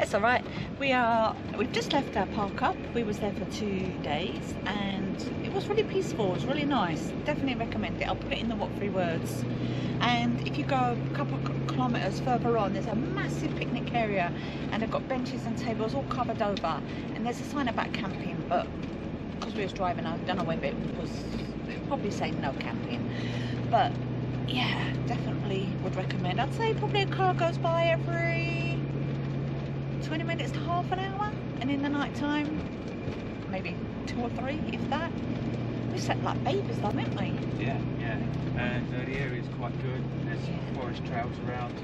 It's all right. We've just left our park up. We was there for 2 days and it was really peaceful. It was really nice. Definitely recommend it. I'll put it in the what 3 words. And if you go a couple of kilometres further on, there's a massive picnic area and they've got benches and tables all covered over. And there's a sign about camping, but because we was driving, I don't know whether it was, it would probably say no camping. But yeah, definitely would recommend. I'd say probably a car goes by every 20 minutes to half an hour, and in the night time maybe 2 or 3, if that. We slept like babies though, didn't we? Yeah, and the area is quite good. There's forest trails around,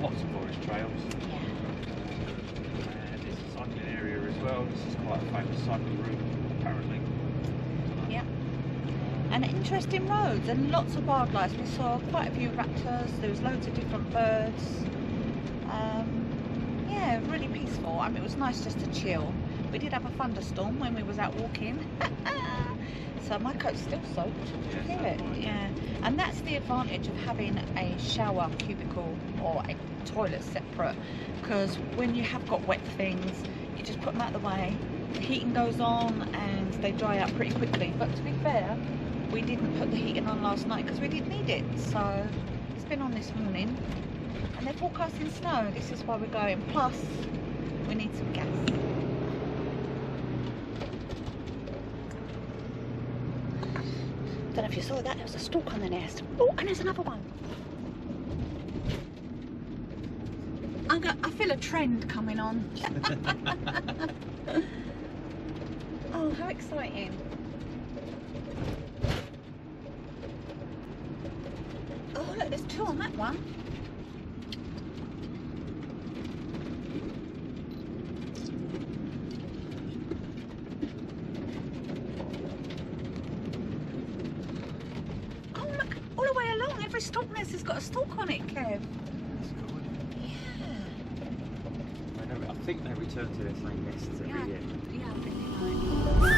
lots of forest trails. And it's a cycling area as well. This is quite a famous cycle route apparently. Yeah, and interesting roads and lots of wildlife. We saw quite a few raptors, there was loads of different birds. Yeah, really peaceful. I mean, it was nice just to chill. We did have a thunderstorm when we was out walking. So my coat's still soaked. Did you hear it? Yeah. And that's the advantage of having a shower cubicle or a toilet separate, because when you have got wet things, you just put them out of the way, the heating goes on and they dry out pretty quickly. But to be fair, we didn't put the heating on last night because we didn't need it. So it's been on this morning. And they're forecasting snow. This is why we're going. Plus, we need some gas. Don't know if you saw that. There was a stalk on the nest. Oh, and there's another one. I feel a trend coming on. Oh, how exciting. Oh, look, there's 2 on that one. Every stalk nest has got a stalk on it, Kev. That's good. Yeah. I think they return to their same nests every year. Yeah, I think they might.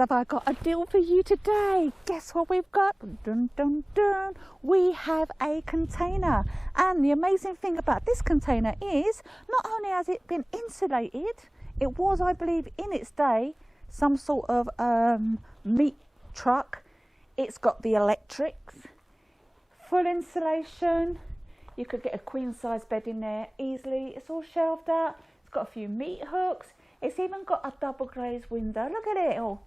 Have I got a deal for you today? Guess what we've got? Dun, dun, dun. We have a container, and the amazing thing about this container is not only has it been insulated, it was, I believe, in its day some sort of meat truck. It's got the electrics, full insulation. You could get a queen size bed in there easily. It's all shelved out. It's got a few meat hooks. It's even got a double glazed window. Look at it all.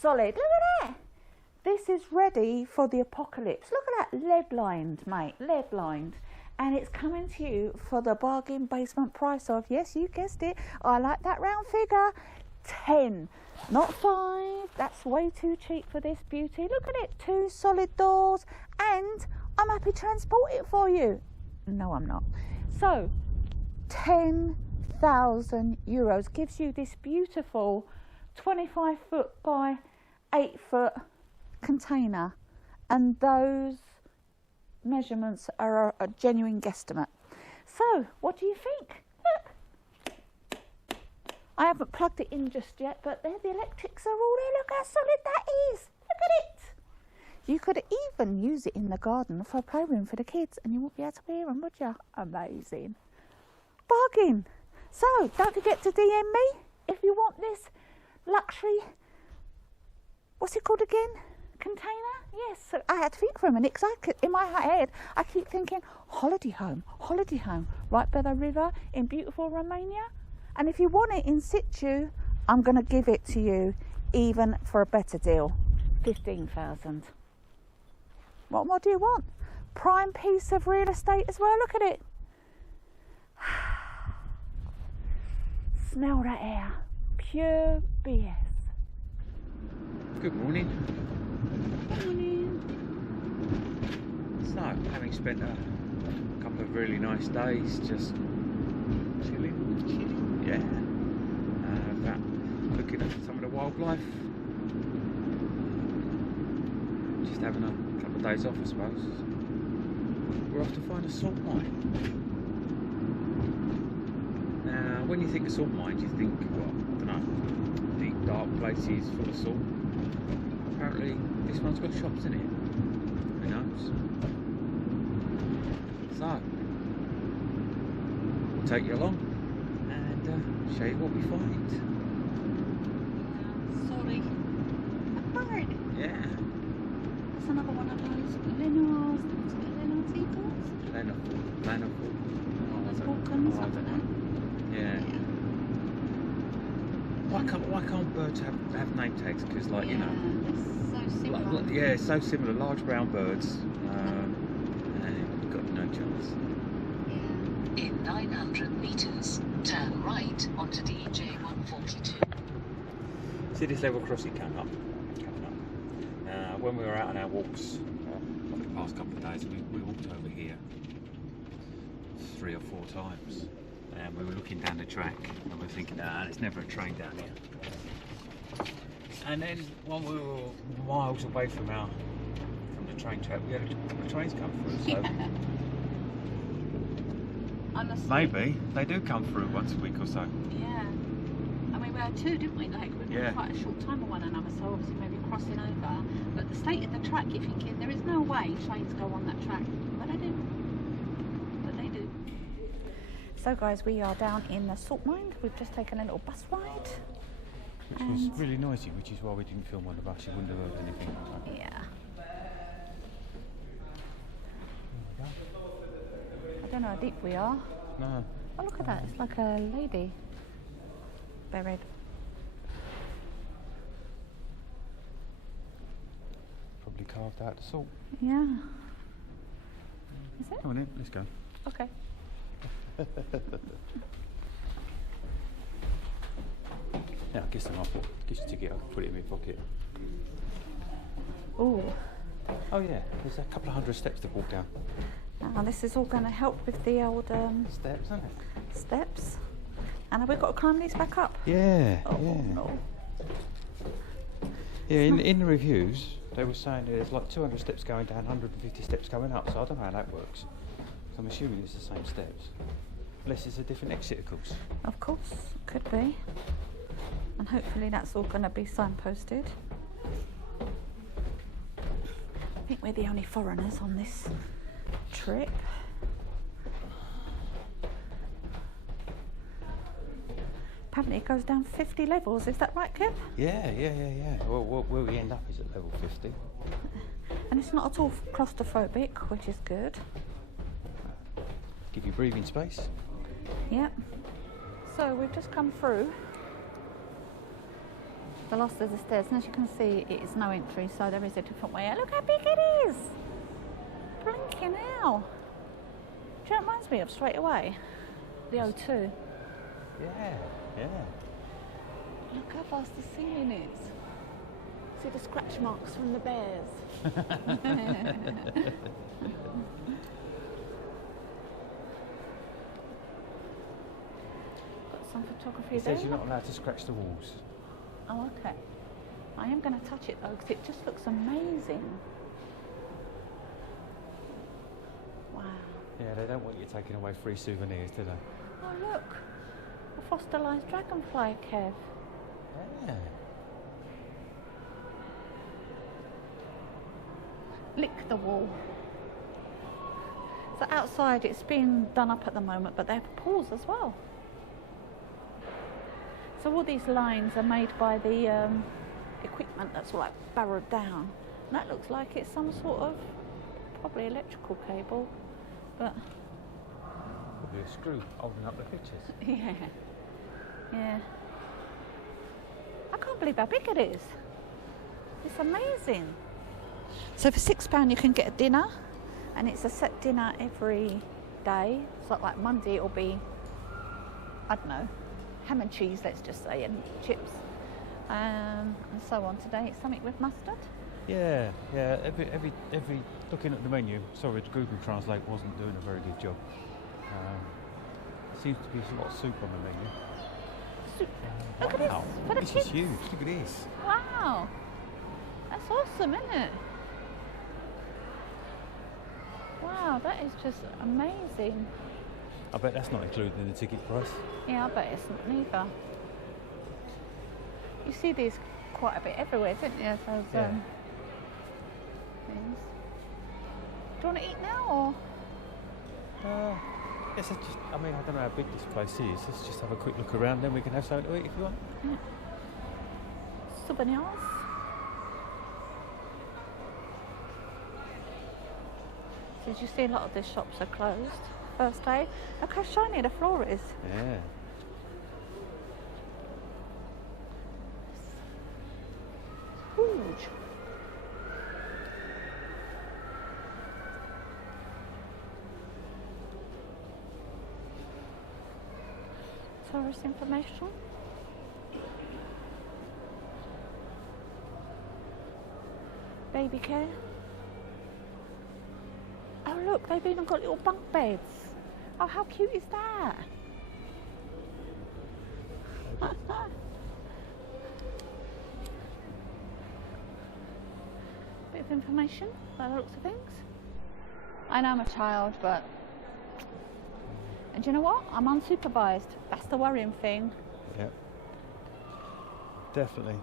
Solid. Look at that. This is ready for the apocalypse. Look at that, lead lined, mate, lead lined. And it's coming to you for the bargain basement price of, yes, you guessed it, I like that round figure, 10, not 5. That's way too cheap for this beauty. Look at it, 2 solid doors, and I'm happy to transport it for you. No, I'm not. So 10,000 euros gives you this beautiful 25 foot by 8 foot container, and those measurements are a genuine guesstimate. So what do you think? Look, I haven't plugged it in just yet, but there, the electrics are all there. Look how solid that is. Look at it. You could even use it in the garden for a playroom for the kids, and you won't be able to hear them, would you? Amazing bargain. So don't forget to DM me if you want this luxury, what's it called again, container. Yes, so I had to think for a minute, because in my head I keep thinking holiday home right by the river in beautiful Romania. And if you want it in situ, I'm going to give it to you even for a better deal, 15,000. What more do you want? Prime piece of real estate as well. Look at it. Smell that air. pure BS. Good morning. Good morning. So, having spent a couple of really nice days just chilling. Yeah. Looking at some of the wildlife. Just having a couple of days off, I suppose. We're off to find a salt mine. Now, when you think of salt mines, you think, well, I don't know, deep, dark places full of salt. Apparently, this one's got shops in it. Who knows? So, we'll take you along and show you what we find. Sorry. A bird. Yeah. It's another one of those Lennars eagles. Lennox. Those Falcons, I don't know. Yeah. Why can't birds have name tags? Because, like, you know, it's so similar. yeah, so similar. Large brown birds. And you've got no chance. In 900 meters, turn right onto DJ 142. See this level crossing coming up. When we were out on our walks over the past couple of days, we walked over here 3 or 4 times. And we were looking down the track and we were thinking, there's never a train down here. And then when we were miles away from the train track, we had a couple of trains come through. So Honestly. maybe they do come through once a week or so. Yeah. I mean, we had 2, didn't we? Like, we were quite a short time of one another, so obviously maybe crossing over. But the state of the track, you're thinking, there is no way trains go on that track. But they do. So guys, we are down in the salt mine. We've just taken a little bus ride. Which was really noisy, which is why we didn't film on the bus. You wouldn't have heard anything. Yeah. I don't know how deep we are. No. Oh, look at that. It's like a lady buried. Probably carved out the salt. Yeah. Is it? Come on in, let's go. Okay. Yeah, I guess your ticket, I can put it in my pocket. Ooh. Oh yeah, there's a couple of 100 steps to walk down. Now this is all going to help with the old Steps, isn't it? steps. And have we got to climb these back up? Yeah, Oh yeah. no. Yeah, in the reviews, they were saying there's like 200 steps going down, 150 steps going up, so I don't know how that works. So I'm assuming it's the same steps. Unless it's a different exit, of course. Of course, could be. And hopefully that's all going to be signposted. I think we're the only foreigners on this trip. Apparently it goes down 50 levels, is that right, Kev? Yeah. Well, where we end up is at level 50. And it's not at all claustrophobic, which is good. Give you breathing space. Yep. So we've just come through the last of the stairs, and as you can see, it is no entry, so there is a different way. Look how big it is! Blinking hell! Do you know what it reminds me of straight away? The O2. Yeah. Look how vast the ceiling is. See the scratch marks from the bears. Got some photography It there. says you're not allowed to scratch the walls. Oh, okay. I am going to touch it though, because it just looks amazing. Wow. Yeah, they don't want you taking away free souvenirs, do they? Oh, look. A fossilised dragonfly, Kev. Yeah. Lick the wall. So outside it's being done up at the moment, but they have pools as well. So all these lines are made by the equipment that's like barrowed down. And that looks like it's some sort of probably electrical cable, but Probably a screw holding up the pictures. yeah. I can't believe how big it is. It's amazing. So for £6 you can get a dinner, and it's a set dinner every day. So like Monday it'll be, I don't know, ham and cheese, let's just say, and chips, and so on. Today it's something with mustard. Yeah. Every looking at the menu. Sorry, the Google Translate wasn't doing a very good job. Seems to be a lot of soup on the menu. Soup. Look at this. For the This kids. is huge. Look at this. Wow, that's awesome, isn't it? Wow, that is just amazing. I bet that's not included in the ticket price. Yeah, I bet it's not neither. You see these quite a bit everywhere, don't you? Those Yeah. things. Do you want to eat now, or? Yes, I mean, I don't know how big this place is. Let's just have a quick look around, then we can have something to eat if you want. Yeah. Souvenirs. So as you see, a lot of the shops are closed. First day. Look how shiny the floor is. Yeah. Huge. Tourist information. Baby care. Oh look, they've even got little bunk beds. Oh, how cute is that? Bit of information by the looks of things. I know I'm a child, but... And do you know what? I'm unsupervised. That's the worrying thing. Yeah. Definitely.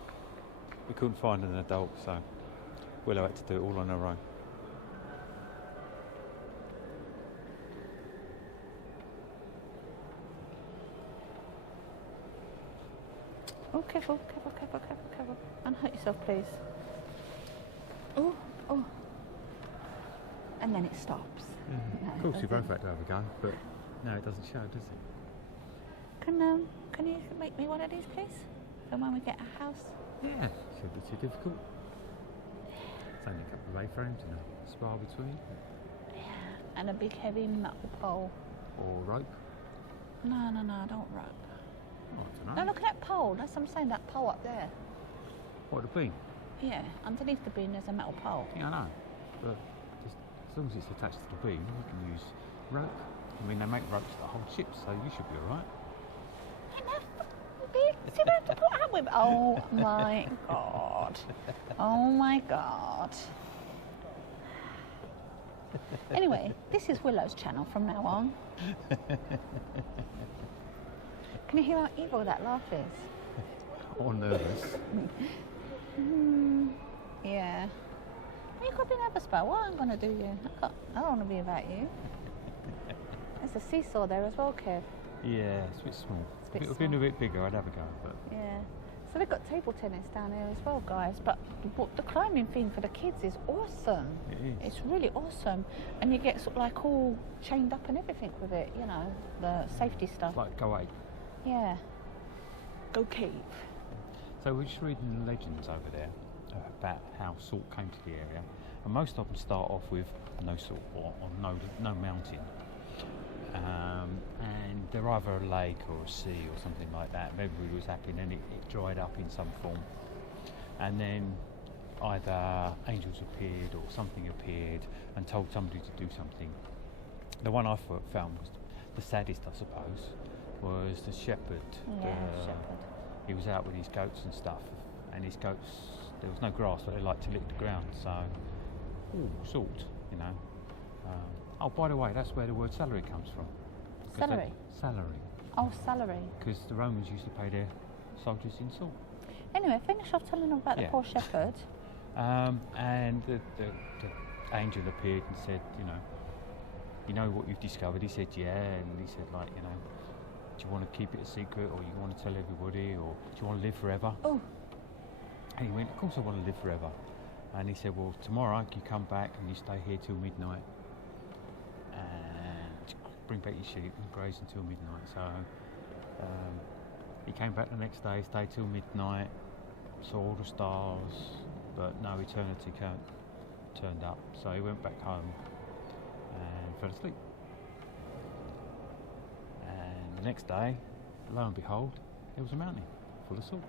We couldn't find an adult, so Willow had to do it all on her own. Oh, careful, careful, careful, careful, careful. Unhurt yourself, please. Oh, oh. And then it stops. No, Of it course, we both doesn't. had to have a go, but no, it doesn't show, does it? Can you make me one of these, please? For when we get a house? Yeah. Shouldn't be too difficult. It's only a couple of A-frames and a spar between. And a big heavy metal pole. Or rope. No, I don't rope. Oh, I don't know. No, look at that pole. That's what I'm saying, that pole up there. What, the beam? Yeah, underneath the beam there's a metal pole. Yeah, I know. But just, as long as it's attached to the beam, you can use rope. I mean, they make ropes that hold ships, so you should be alright. See what I have to put up with? Oh my god. Oh my god. Anyway, this is Willow's channel from now on. Can you hear how evil that laugh is? Or nervous. Yeah. You could be nervous about what I'm going to do you. I don't want to be about you. There's a seesaw there as well, Kev. Yeah, it's a bit small. It's a If bit it had been small. a bit bigger, I'd have a go, but Yeah. So they've got table tennis down here as well, guys. But the climbing thing for the kids is awesome. it is. It's really awesome. And you get sort of like all chained up and everything with it, you know, the safety stuff. It's like Go 8. Yeah. Go cave. So we're just reading the legends over there about how salt came to the area, and most of them start off with no salt or no mountain, and they're either a lake or a sea or something like that. Everybody was happy, and then it dried up in some form, and then either angels appeared or something appeared and told somebody to do something. The one I found was the saddest, I suppose, was the shepherd. Yeah, shepherd. He was out with his goats and stuff, and his goats, there was no grass, but they like to lick the ground, so salt, you know. Oh, by the way, that's where the word salary comes from. Celery? Salary. Oh, salary. Because the Romans used to pay their soldiers in salt. Anyway, finish off telling them about the Yeah. poor shepherd. And the angel appeared and said, you know what you've discovered? He said, yeah, and he said, like, do you want to keep it a secret, or you want to tell everybody, or do you want to live forever? Oh. And he went, of course I want to live forever. And he said, well, tomorrow you come back and you stay here till midnight and bring back your sheep and graze until midnight. So he came back the next day, stayed till midnight, saw all the stars, but no eternity turned up. So he went back home and fell asleep. And the next day, lo and behold, there was a mountain full of salt.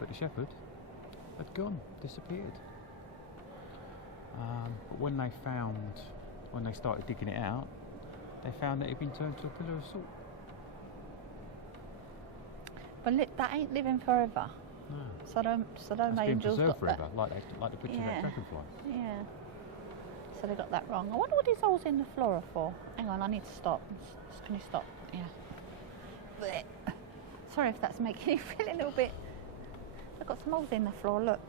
But the shepherd had gone, disappeared. But when they started digging it out, they found that it had been turned to a pillar of salt. But that ain't living forever. No. Sodom It's been angels preserved got forever, that. like the picture of that dragonfly. Yeah. So they got that wrong. I wonder what these holes in the floor are for. Hang on, I need to stop. Can you stop? Yeah. Blech. Sorry if that's making you feel a little bit. I've got some holes in the floor, look.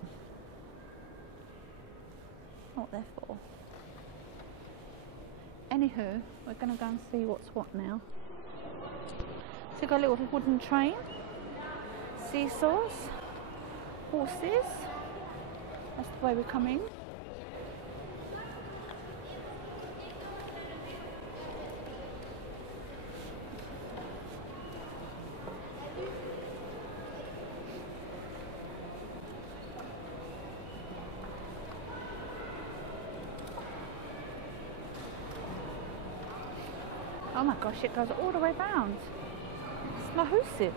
What they're for. Anywho, we're going to go and see what's what now. So we've got a little wooden train, seesaws, horses. That's the way we come in. Oh my gosh, it goes all the way round. It's massive.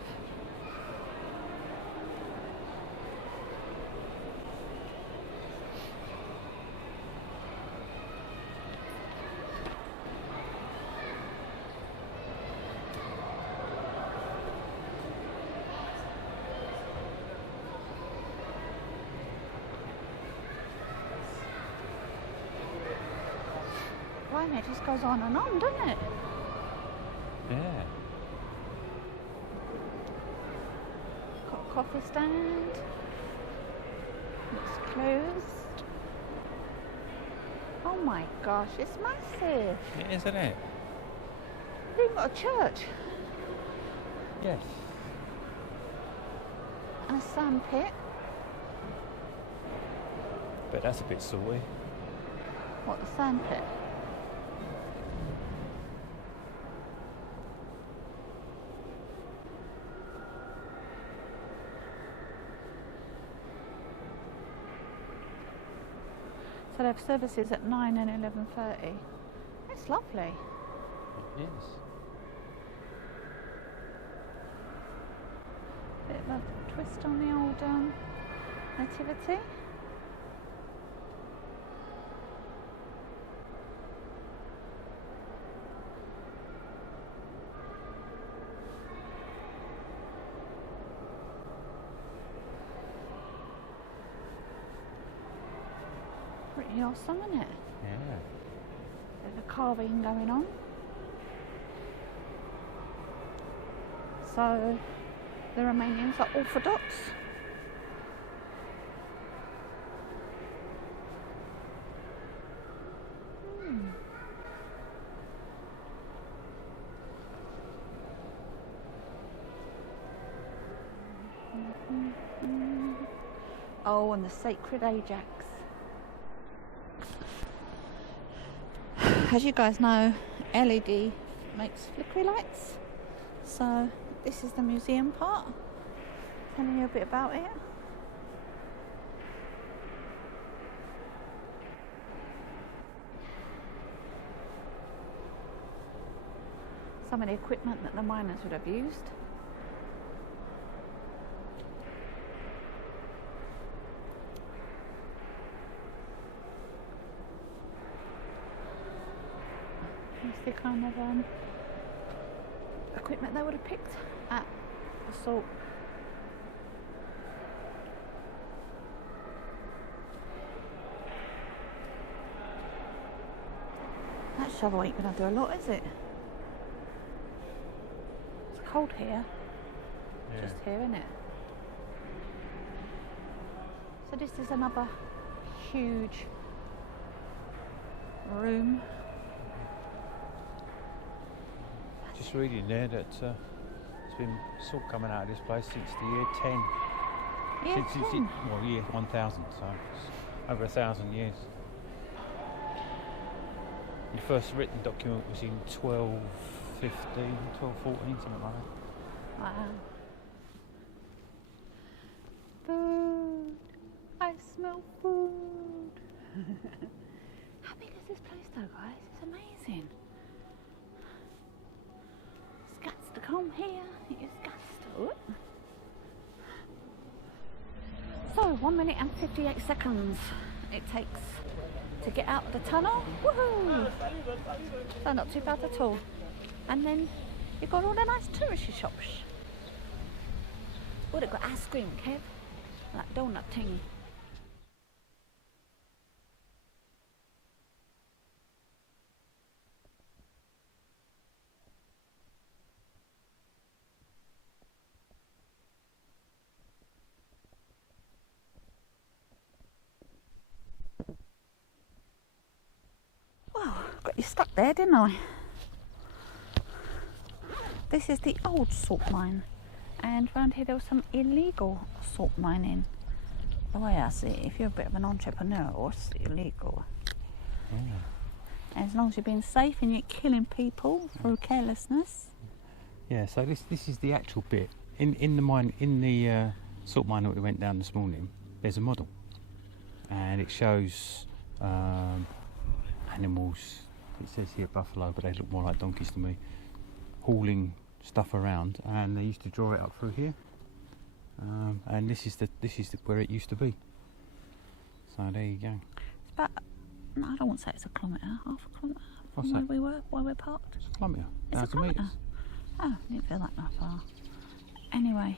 Blimey, it just goes on and on, doesn't it? Yeah. Got a coffee stand. It's closed. Oh my gosh, it's massive. It is, isn't it? They've even got a church Yes. and a sand pit. But that's a bit salty. What, the sand pit? So they have services at 9 and 11:30. It's lovely. It is. Bit of a twist on the old nativity. Pretty awesome, isn't it? Yeah. Bit of carving going on. So the Romanians are Orthodox. Oh, and the sacred Ajax. As you guys know, LED makes flickery lights. So this is the museum part. Telling you a bit about it. Some of the equipment that the miners would have used. It's the kind of equipment they would have picked at the salt. That shovel ain't gonna do a lot, is it? It's cold here. Yeah. Just here, isn't it? So this is another huge room. Just reading there that there's been salt coming out of this place since the year 10. Yeah, Since well, year 1000, so it's over 1,000 years. The first written document was in 1215, 1214, something like that. Wow. Food. I smell food. How big is this place though, guys? It's amazing. It's got to come here. It's got to. So 1 minute and 58 seconds it takes to get out of the tunnel. Woohoo! So not too bad at all. And then you've got all the nice touristy shops. Oh, they've got ice cream, Kev. Like donut thing. Well, got you stuck there, didn't I? This is the old salt mine, and round here there was some illegal salt mining. The way I see it, if you're a bit of an entrepreneur, it's illegal. And as long as you're being safe and you're killing people through carelessness. Yeah, so this is the actual bit. In the mine, in the salt mine that we went down this morning, there's a model. And it shows animals, it says here buffalo, but they look more like donkeys to me, hauling stuff around, and they used to draw it up through here. And this is where it used to be. So there you go. It's about, no, I don't want to say it's a kilometre, half a kilometre What's from that? where we're parked. It's a kilometre, It's a 1,000 kilometre. metres. Oh, didn't feel that far. Anyway,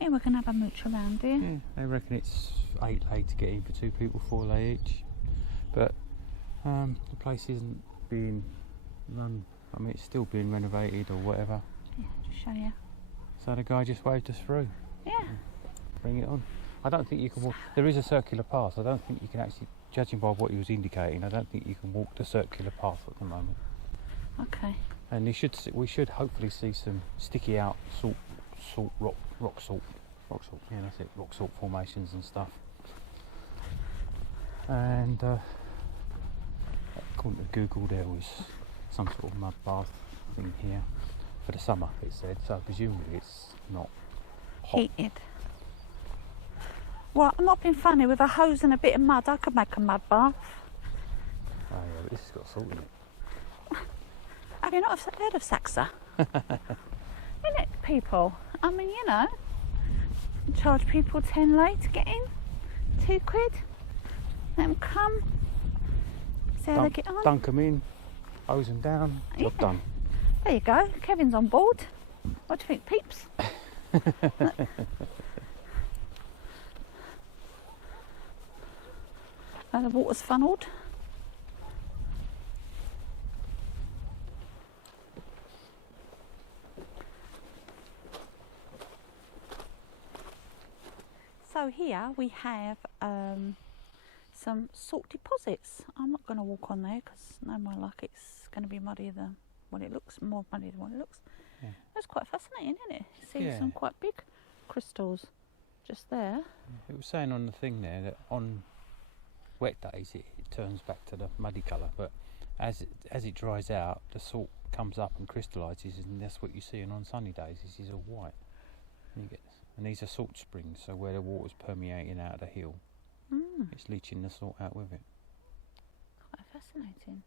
yeah, we're gonna have a mooch around here. Yeah, they reckon it's 8 lei to get in for 2 people, 4 lei each. But the place isn't being run. I mean, it's still being renovated or whatever. Yeah, just show you. So the guy just waved us through. Yeah. Bring it on. I don't think you can walk. There is a circular path. I don't think you can actually, judging by what he was indicating, I don't think you can walk the circular path at the moment. Okay. And we should hopefully see some sticky out rock salt. Yeah, that's it. Rock salt formations and stuff. And according to Google, there was some sort of mud bath thing here for the summer, it said. So presumably it's not hot. Heated. Well, I'm not being funny. With a hose and a bit of mud, I could make a mud bath. Oh yeah, but this has got salt in it. Have you not heard of Saxa? Isn't it, people? I mean, you know, charge people 10 lei to get in, 2 quid. Let them come, see how they get on. Dunk them in, hose them down, job done. There you go, Kevin's on board. What do you think, peeps? And the water's funneled. So here we have some salt deposits. I'm not going to walk on there because no more luck, it's going to be muddier than what it looks, more muddy than what it looks. Yeah. That's quite fascinating, isn't it? See Yeah. some quite big crystals just there. It was saying on the thing there that on wet days it turns back to the muddy colour, but as it dries out, the salt comes up and crystallises, and that's what you see. And on sunny days, this is all white. And these are salt springs, so where the water's permeating out of the hill, it's leaching the salt out with it. Quite fascinating.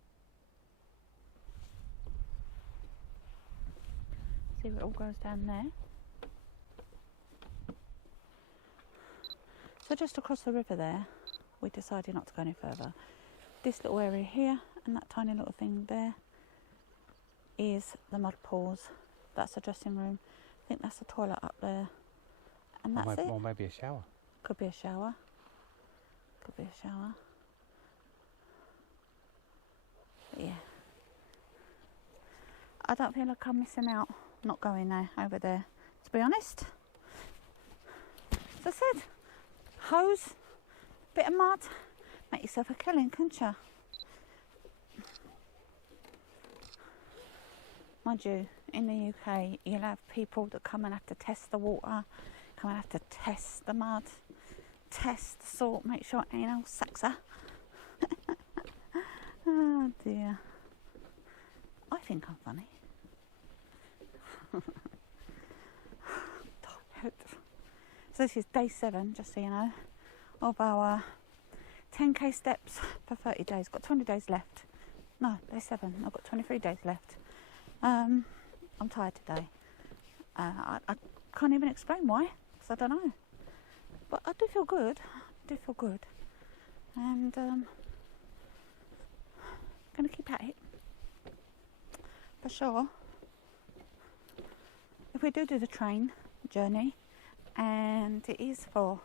See where it all goes down there. So just across the river there, we decided not to go any further. This little area here and that tiny little thing there is the mud pools. That's the dressing room. I think that's the toilet up there. And that's it. Or maybe a shower. Could be a shower. Could be a shower. But yeah. I don't feel like I'm missing out not going there, over there, to be honest. As I said, hose, bit of mud, make yourself a killing, couldn't you? Mind you, in the UK, you'll have people that come and have to test the water, come and have to test the mud, test the salt, make sure it ain't all Saxa. Oh dear. I think I'm funny. So this is day 7, just so you know, of our 10k steps for 30 days. Got 20 days left. No, day 7. I've got 23 days left. I'm tired today. I can't even explain why, because I don't know. But I do feel good. And gonna keep at it for sure. If we do the train journey, and it is for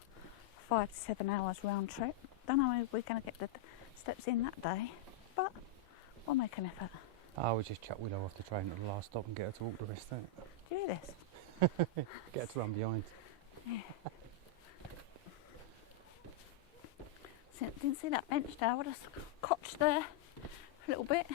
5 to 7 hours round trip, don't know if we're gonna get the steps in that day, but we'll make an effort. I would just chuck Willow off the train at the last stop and get her to walk the rest, don't it? Do you hear this? Get her to run behind. Yeah. Didn't see that bench there. I would have cotched there a little bit.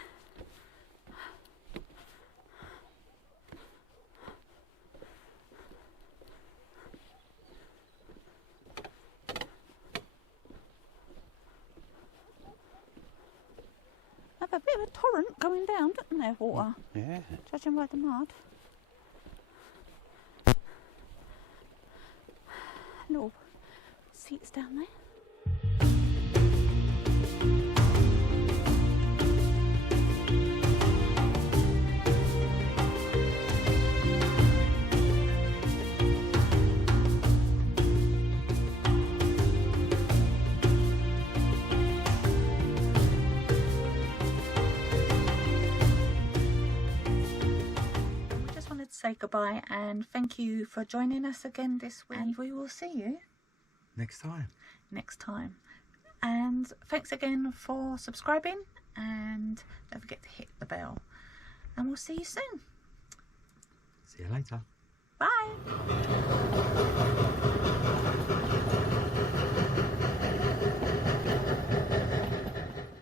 Have a bit of a torrent going down, don't they, of water? Yeah. Judging by the mud. Little seats down there. Say goodbye and thank you for joining us again this week, and we will see you Next time. And thanks again for subscribing, and don't forget to hit the bell, and we'll see you soon. See you later. Bye.